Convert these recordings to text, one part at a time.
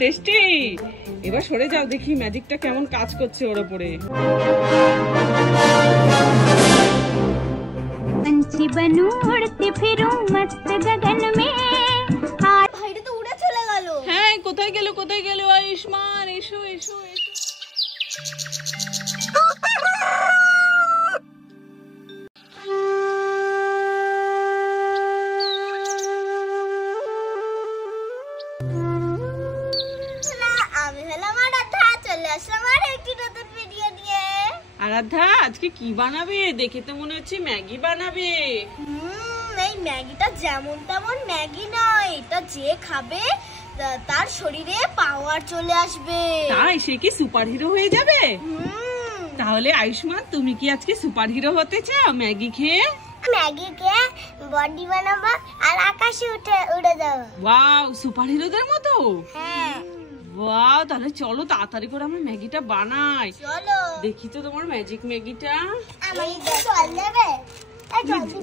Tasty. এবার সরে যাও, দেখি ম্যাজিকটা কেমন কাজ করছে ওর উপরে। पंछी बनूं उड़ती फिरूं मस्त गगन में। আর ভাইটা তো উড়ে চলে গেল। হ্যাঁ, কোথায় গেল কোথায় গেল? আয়ুষ্মান এসো এসো এসো। আরাধ্যা, আজকে কি বানাবে? দেখে তো মনে হচ্ছে ম্যাগি বানাবে। এই ম্যাগিটা যেমন তেমন ম্যাগি নয়, এটা যে খাবে তার শরীরে পাওয়ার চলে আসবে। তাই? সে কি সুপার হিরো হয়ে যাবে? তাহলে আয়ুষ্মান, তুমি কি আজকে সুপার হিরো হতে চাও ম্যাগি খেয়ে? ম্যাগি খেয়ে বডি বানাবো আর আকাশে উড়ে যাবো। ওয়াও, সুপার হিরোদের মতো। হ্যাঁ। ওয়াও, তাহলে চলো তাড়াতাড়ি করে আমরা ম্যাগিটা বানাই। চলো দেখি তো তোমার ম্যাজিক ম্যাগিটা। আমি জল নেবে?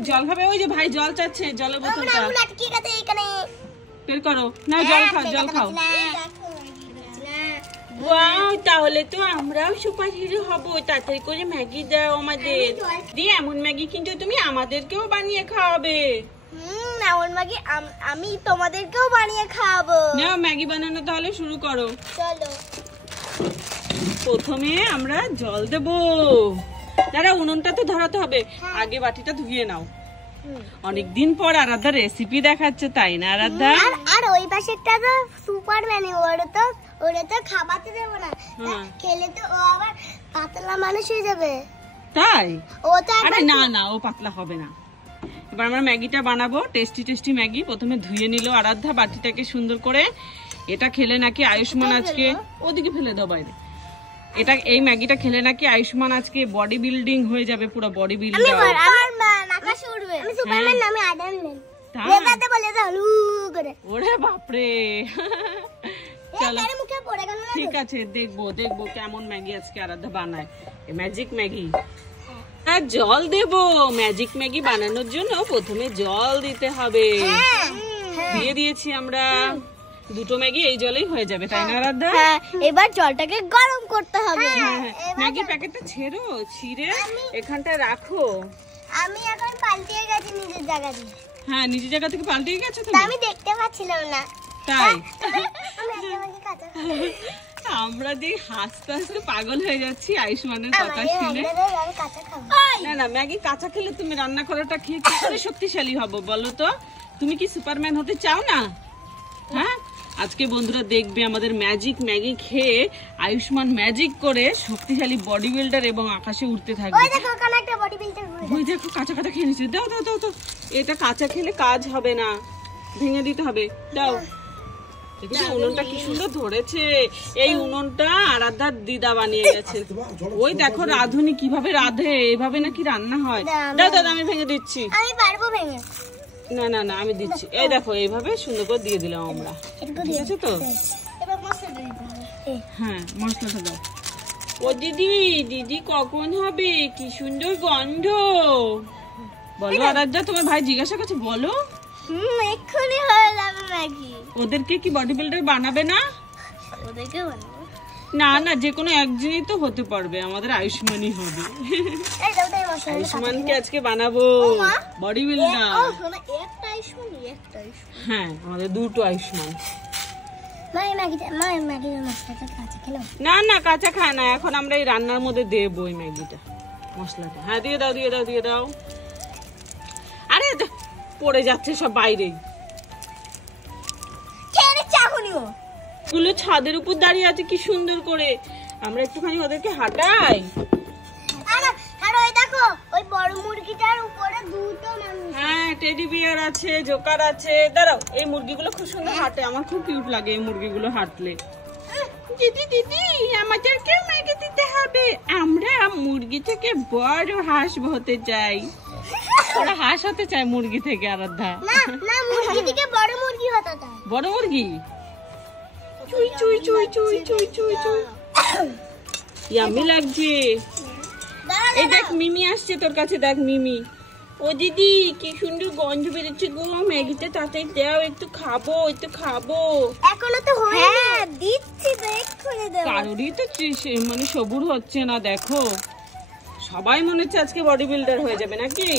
জল খাবে? ওই যে ভাই জল চাচ্ছে, জলের বোতলটা বের করো। না, জল খাও জল খাও। ওয়াও, তাহলে তো আমরাও সুপার হিরো হব। তাড়াতাড়ি করে ম্যাগি দাও আমাদের। দিয়ে এমন ম্যাগি কিন্তু তুমি আমাদেরকেও বানিয়ে খাওয়াবে। এমন ম্যাগি আমি তোমাদেরকেও বানিয়ে খাওয়াবো। নাও ম্যাগি বানানো তাহলে শুরু করো। চলো। প্রথমে আমরা জল দেব। দাঁড়া, উনুনটা তো ধরাতে হবে। আগে বাটিটা ধুয়ে নাও। অনেকদিন পর আরাধ্যা রেসিপি দেখাচ্ছে, তাই না আরাধ্যা? আর ওই পাশেরটা তো সুপারম্যান, ওরে তো খাবাতে দেবো না, খেলে তো ও আবার পাতলা মানুষ হয়ে যাবে। তাই? ও তো আরে না না, ও পাতলা হবে না। এবার আমরা ম্যাগিটা বানাবো, টেস্টি টেস্টি ম্যাগি। প্রথমে ধুয়ে নিল আরাধ্যা বাটিটাকে সুন্দর করে। এটা খেলে নাকি আয়ুষ্মান আজকে, ওদিকে ফেলে দাও বাইরে। এই ম্যাগিটা খেলে নাকি আয়ুষ্মান আজকে বডি বিল্ডিং হয়ে যাবে, পুরো বডি বিল্ডার। আকাশে উড়বে। আমি সুপারম্যান না, আমি আয়রন ম্যান। তাই? বলে দাও লু করে। ওরে বাপরে। চলো মুখে পড়ে গেল না। ঠিক আছে, দেখবো দেখবো কেমন ম্যাগি আজকে আরাধ্যা বানায়। Magic Maggi. আর জল দেবো। ম্যাজিক ম্যাগি বানানোর জন্য প্রথমে জল দিতে হবে। দিয়ে দিয়েছি আমরা। দুটো ম্যাগি এই জলেই হয়ে যাবে, তাই না আরাধ্যা? হ্যাঁ, এবার জলটাকে গরম করতে হবে। ম্যাগি প্যাকেটটা ছিঁড়ে এখানটায় রাখো। আমি এখন পাল্টিয়ে গেছি নিজের জায়গা থেকে। হ্যাঁ, নিজের জায়গা থেকে পাল্টিয়ে গেছো তুমি? আমি দেখতে পাচ্ছিলাম না। তাই? আমি আমরা যে হাসতে হাসতে পাগল হয়ে যাচ্ছি আয়ুষ্মানের কথা শুনে। না না, ম্যাগি কাঁচা খেলে তুমি রান্না করাটা খেয়ে কি করে শক্তিশালী হবো বলো তো? তুমি কি সুপারম্যান হতে চাও না? হ্যাঁ, আজকে বন্ধুরা দেখবে আমাদের ম্যাজিক ম্যাগি খেয়ে আয়ুষ্মান ম্যাজিক করে শক্তিশালী বডি বিল্ডার এবং আকাশে উঠতে থাকবে। ওই দেখো কানা একটা বডি বিল্ডার। ওই দেখো কাঁচা কাঁচা খেয়ে নিচ্ছে। দাও দাও দাও দাও। এটা কাঁচা খেলে কাজ হবে না, ভেঙে দিতে হবে। দাও। উনুনটা কি সুন্দর ধরেছে। এই উনুনটা আরাধ্যার দিদা বানিয়ে গেছে। ওই দেখো রাঁধুনি কিভাবে রাঁধে, এভাবে নাকি রান্না হয়। দাও দাও, আমি ভেঙে দিচ্ছি। আমি পারবো ভেঙে। না না না, আমি দিচ্ছি। এই দেখো, এইভাবে সুন্দর করে দিয়ে দিলাম আমরা। ঠিক আছে তো? এবার মশলাটা দিতে হবে। হ্যাঁ, মশলাটা দাও। ও দিদি, দিদি কখন হবে? কি সুন্দর গন্ধ। বলো আরাধ্যা, তোমার ভাই জিজ্ঞাসা করছে, বলো। এক্ষুনি হয়ে যাবে ম্যাগি। ওদেরকে কি বডি বিল্ডার বানাবে না? ওদেরকে বানাবো না না, যে কোনো একজনই তো হতে পারবে, আমাদের আয়ুষ্মানই হবে। আয়ুষ্মানকে আজকে বানাবো বডি বিল্ডার। হ্যাঁ, আমাদের দুটো আয়ুষ্মান। না না, কাঁচা খায় না। এখন আমরা এই রান্নার মধ্যে দেবো এই ম্যাগিটা, মশলাটা। হ্যাঁ, দিয়ে দাও দিয়ে দাও দিয়ে দাও। আরে পড়ে যাচ্ছে সব বাইরেই। গুলো ছাদের উপর দাঁড়িয়ে আছে কি সুন্দর করে। আমরা একটুখানি ওদেরকে হাঁটাই। হ্যাঁ, টেডি বিয়ার আছে, জোকার আছে। দাঁড়াও, এই মুরগিগুলো খুব সুন্দর হাঁটে। আমার খুব কিউট লাগে এই মুরগিগুলো হাঁটলে। দিদি দিদি, আমাদেরকে ম্যাগি দিতে হবে। আমরা মুরগি থেকে বড় হাঁস হতে চাই। ওরা হাঁস হতে চায় মুরগি থেকে আরাধ্যা। বড় মুরগি। চুই চুই চুই চুই চুই চুই চুই। ইয়াম্মি লাগছে। এই দেখ মিমি আসছে তোর কাছে, দেখ মিমি। ও দিদি কি সুন্দর গন্ধ বেরোচ্ছে গো, ম্যাগিটা তাড়াতাড়ি দাও, একটু খাবো একটু খাবো। এখনো তো হয়নি। হ্যাঁ দিচ্ছি তো, এক্ষুনি দেব। কারোরই তো মানে সবুর হচ্ছে না, দেখো সবাই মনে হচ্ছে আজকে বডি বিল্ডার হয়ে যাবে নাকি?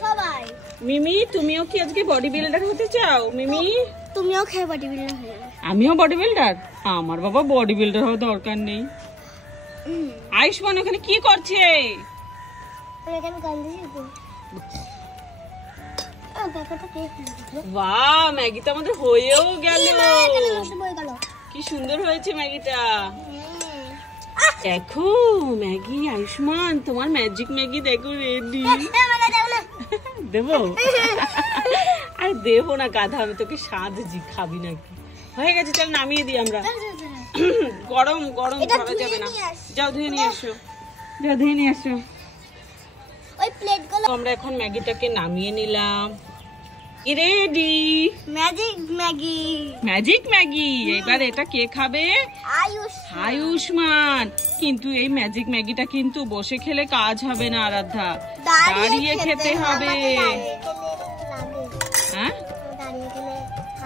সবাই। মিমি তুমিও কি আজকে বডি বিল্ডার হতে চাও? মিমি তুমিও খেয়ে বডি বিল্ডার হয়ে যাবে। আমিও বডি বিল্ডার? আমার বাবা বডি বিল্ডার হওয়ার দরকার নেই। আয়ুষ্মান ওখানে কি করছে? বাহ, ম্যাগি তো আমাদের হয়েও গেল। কি সুন্দর হয়েছে ম্যাগিটা। দেখো ম্যাগি, আয়ুষ্মান তোমার ম্যাজিক ম্যাগি দেখো রেডি। দেবো? আর দেবো না গাধা, আমি তোকে সাজছি, খাবি নাকি? হয়ে গেছে, চল নামিয়ে দিই আমরা। গরম গরম খাওয়া যাবে না। যাও ধুয়ে নিয়ে এসো, যাও ধুয়ে নিয়ে এসো। আমরা এখন ম্যাগিটাকে নামিয়ে নিলাম। Ready magic Maggi. Magic Maggi. এবার এটা কে খাবে? আয়ুষ্মান। কিন্তু এই ম্যাজিক ম্যাগিটা কিন্তু বসে খেলে কাজ হবে না আরাধ্যা, দাঁড়িয়ে খেতে হবে। হ্যাঁ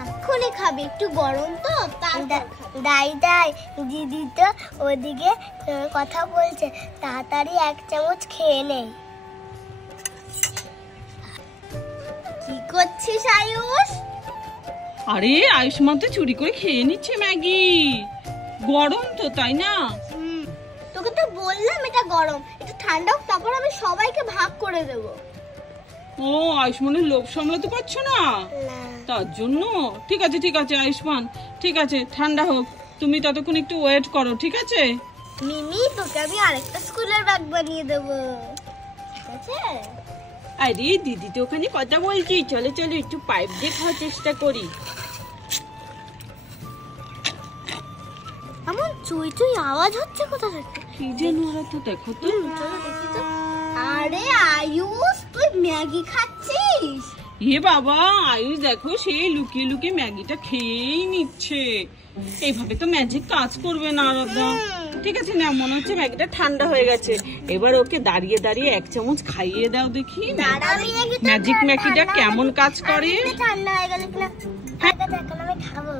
এক্ষুনি খাবে, একটু গরম তো। দিদি তো ওদিকে কথা বলছে, তাড়াতাড়ি এক চামচ খেয়ে নেই। কি করছিস আয়ুষ? আরে আয়ুষ্মান তো চুরি করে খেয়ে নিচ্ছে ম্যাগি, গরম তো তাই না? তোকে তো বললাম এটা গরম, একটু ঠান্ডা হোক তারপর আমি সবাইকে ভাগ করে দেব। ও আয়ুষ্মানের লোভ সামলাতে পারছো না, তার জন্য? ঠিক আছে ঠিক আছে আয়ুষ্মান, ঠিক আছে ঠান্ডা হোক, তুমি ততক্ষণ একটু ওয়েট করো, ঠিক আছে? মিমি তোকে আমি আরেকটা স্কুলের ব্যাগ বানিয়ে দেবো, ঠিক আছে? আরে দিদি তো ওখানে কথা বলছি, চলো চলো একটু পাইপ দিয়ে খাওয়ার চেষ্টা করি। এমন চুই চুই আওয়াজ হচ্ছে কোথা থেকে? কি জানো ওরা, তো দেখো তো। চলো দেখি তো। আরে আয়ুষ তুই ম্যাগি খাচ্ছিস? এ বাবা, আয়ুষ দেখো সেই লুকিয়ে লুকিয়ে ম্যাগিটা খেয়েই নিচ্ছে। এইভাবে তো ম্যাজিক কাজ করবে না আরাধ্যা। ঠিক আছে না, মনে হচ্ছে ম্যাগিটা ঠান্ডা হয়ে গেছে, এবার ওকে দাঁড়িয়ে দাঁড়িয়ে এক চামচ খাইয়ে দাও দেখি ম্যাজিক ম্যাগিটা কেমন কাজ করে। ঠান্ডা হয়ে গেল কিনা আমি খাবো।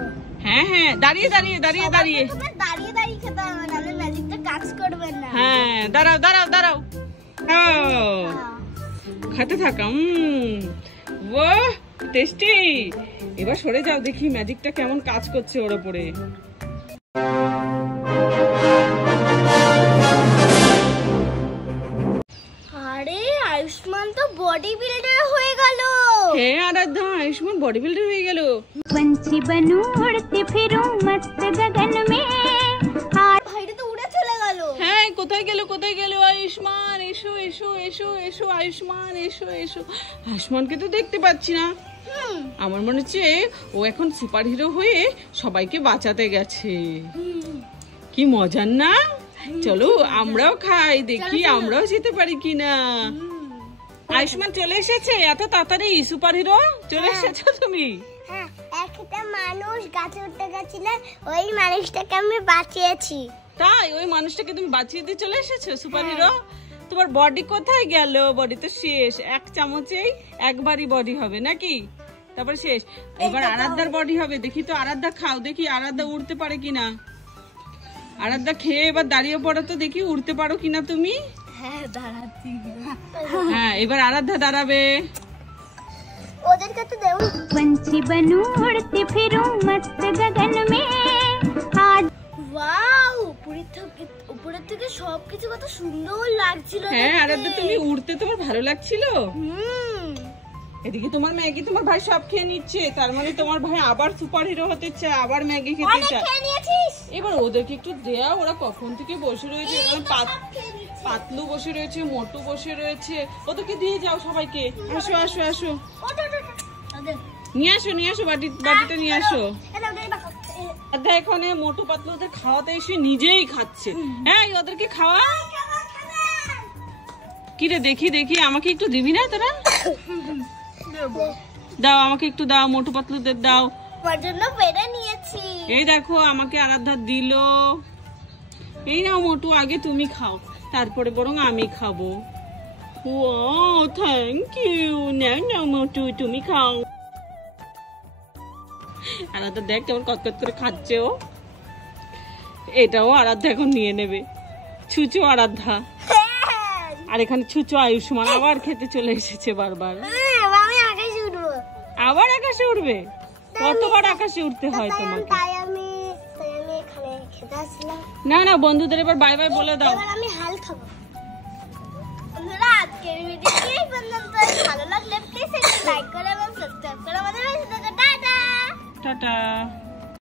হ্যাঁ হ্যাঁ, দাঁড়িয়ে দাঁড়িয়ে দাঁড়িয়ে দাঁড়িয়ে দাঁড়িয়ে দাঁড়িয়ে খেতে হবে, নাহলে ম্যাজিকটা কাজ করবে না। হ্যাঁ দাঁড়াও দাঁড়াও দাঁড়াও, খেতে থাকা। বাহ টেস্টি। এবার সরে যাও দেখি ম্যাজিকটা কেমন কাজ করছে ওর উপরে। আরে আয়ুষ্মান তো বডি বিল্ডার হয়ে গেল। হ্যাঁ আরাধ্যা, আয়ুষ্মান বডি বিল্ডার হয়ে গেল। पंछी बनूं उड़ती फिरूं मस्त गगन में। আর ভাইটা তো উড়ে চলে গেল। হ্যাঁ কোথায় গেল কোথায় গেল? আয়ুষ্মান এসো এসো এসো এসো, আয়ুষ্মান এসো এসো। আয়ুষ্মানকে তো দেখতে পাচ্ছি না। আমার মনে হচ্ছে ও এখন সুপার হিরো হয়ে সবাইকে বাঁচাতে গেছে। কি মজার না? চলো আমরাও খাই, দেখি আমরাও যেতে পারি কিনা। আয়ুষ্মান চলে এসেছে এত তাড়াতাড়ি, সুপার হিরো চলে এসেছো তুমি? হ্যাঁ, একটা মানুষ গাছে উঠতে গেছিল, ওই মানুষটাকে আমি বাঁচিয়েছি। তাই? ওই মানুষটাকে তুমি বাঁচিয়ে দিয়ে চলে এসেছো সুপার হিরো? তোমার বডি কোথায় গেল? বডি তো শেষ, এক চামচেই একবারই বডি হবে নাকি? তারপর শেষ। এবার আরাধ্যার বডি হবে, দেখি তো আরাধ্যা খাও, দেখি আরাধ্যা উড়তে পারে কিনা। আরাধ্যা খেয়ে এবার দাঁড়িয়ে পড়ো তো দেখি উড়তে পারো কিনা তুমি। হ্যাঁ দাঁড়াচ্ছি। হ্যাঁ এবার আরাধ্যা দাঁড়াবে। ওদেরকে তো দেও। पंछी बनूं उड़ती फिरूं मस्त गगन में। ওয়াও, উপরের থেকে সবকিছু কত সুন্দর লাগছিল। হ্যাঁ আরাধ্যা, তুমি উড়তে তোমার ভালো লাগছিল? এদিকে তোমার ম্যাগি তোমার ভাই সব খেয়ে নিচ্ছে, তার মানে তোমার ভাই আবার সুপার হিরো হতে চায়, আবার ম্যাগি খেতে চায়। এবার ওদেরকে একটু দেয়া, ওরা কখন থেকে বসে রয়েছে, পাতলু বসে রয়েছে, মোটু বসে রয়েছে, ওদেরকে দিয়ে যাও সবাইকে। আসো আসো আসো, নিয়ে আসো নিয়ে আসো, বাটিটা নিয়ে আসো। এখানে মোটু পাতলু ওদের খাওয়াতে এসে নিজেই খাচ্ছে। হ্যাঁ ওদেরকে খাওয়া। কিরে দেখি দেখি, আমাকে একটু দিবি না তোরা? দাও আমাকে একটু দাও, মোটু পাতলুদের দাও। এই দেখো আমাকে আরাধ্যা দিল। এই নাও মোটু, আগে তুমি খাও, তারপরে বরং আমি খাবো। Wow thank you. নাও নাও মোটু তুমি খাও। আরাধ্যা দেখ কেমন কতকত করে খাচ্ছে ও। এটাও আরাধ্যা এখন নিয়ে নেবে। ছুচু আরাধ্যা। আর এখানে ছুচু আয়ুষ্মান আবার খেতে চলে এসেছে বারবার। আমি আকাশে উঠবো। আবার আকাশে উঠবে? কতবার আকাশে উঠতে হয় তোমাকে? তাই আমি এখানে খেতে আসলাম। না না বন্ধুদের এবার বাই বাই বলে দাও। এবার আমি হাল খাবো। বন্ধুরা আজকের ভিডিওটি এই পর্যন্তই। ভালো লাগলে প্লিজ একটা লাইক করে এবং সাবস্ক্রাইব করে আমাদের পাশে থাকো। টাটা। টাটা।